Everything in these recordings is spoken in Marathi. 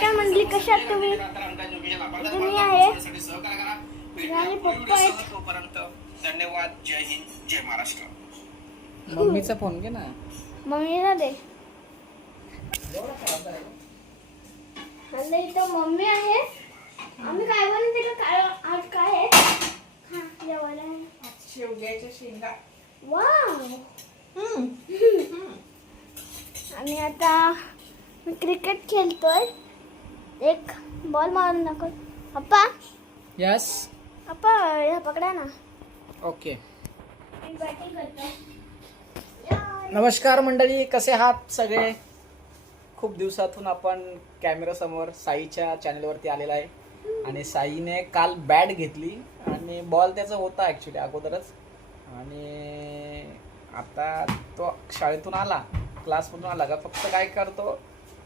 नमस्कार मंडळी कशा आहात तुम्ही? मी आहे? आणि पप्पा आहेत. धन्यवाद जय हिंद जय महाराष्ट्र. मम्मीचा फोन घे ना. मम्मीला दे. आणि इथं मम्मी आहे. आम्ही काय बनवते काय आज काय आहे? हा जेवायला आहे. शेवग्याच्या शेंगा. वाव आणि आता मी क्रिकेट खेळतोय. एक बॉल मारून दाखव. पप्पा? यस पप्पा ह्या पकडा ना. ओके नमस्कार मंडळी कसे आहात सगळे? खूप दिवसातून आपण कॅमेरासमोर साईच्या चॅनलवरती आलेला आहे. आणि साईने काल बॅट घेतली आणि बॉल त्याचा होता ॲक्च्युली अगोदरच. आणि आता तो शाळेतून आला क्लासमधून आला का फक्त काय करतो?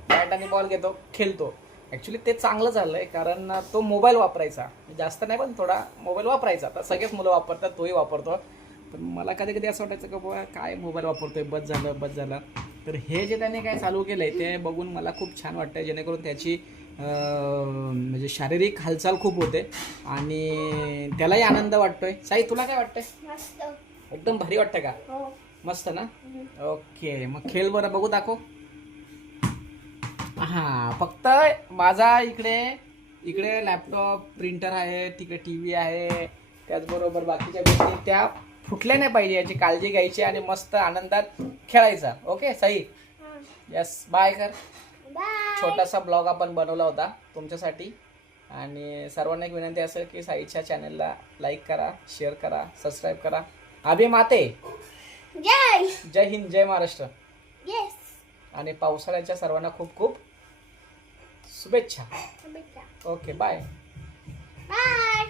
बॅट आणि बॉल घेतो खेळतो. ॲक्च्युली ते चांगलं झालं आहे कारण तो मोबाईल वापरायचा. जास्त नाही पण थोडा मोबाईल वापरायचा. आता सगळेच मुलं वापरतात तोही वापरतो. पण मला कधी कधी असं वाटायचं की बाबा काय मोबाईल वापरतोय? बस झालं बस झालं. तर हे जे त्याने काय चालू केलंय ते बघून मला खूप छान वाटतंय जेणेकरून त्याची म्हणजे शारीरिक हालचाल खूप होते. आणि त्यालाही आनंद वाटतोय. साई तुला काय वाटतंय? एकदम भारी वाटतं का? हो. मस्त ना? ओके. मग खेळ बरं बघू दाखव. हा फक्त माझा इकडे इकडे लॅपटॉप प्रिंटर आहे तिकडे टी व्ही आहे. त्याचबरोबर बाकीच्या गोष्टी त्या फुटल्या नाही पाहिजे याची काळजी घ्यायची आणि मस्त आनंदात खेळायचा. ओके सही यस बाय कर. बाय छोटासा ब्लॉग आपण बनवला होता तुमच्यासाठी. आणि सर्वांना एक विनंती असेल की साईच्या चॅनलला लाईक करा शेअर करा सबस्क्राईब करा. अभि माते. जय जय हिंद जय महाराष्ट्र. येस आणि पावसाळ्याच्या सर्वांना खूप खूप शुभेच्छा. Okay bye bye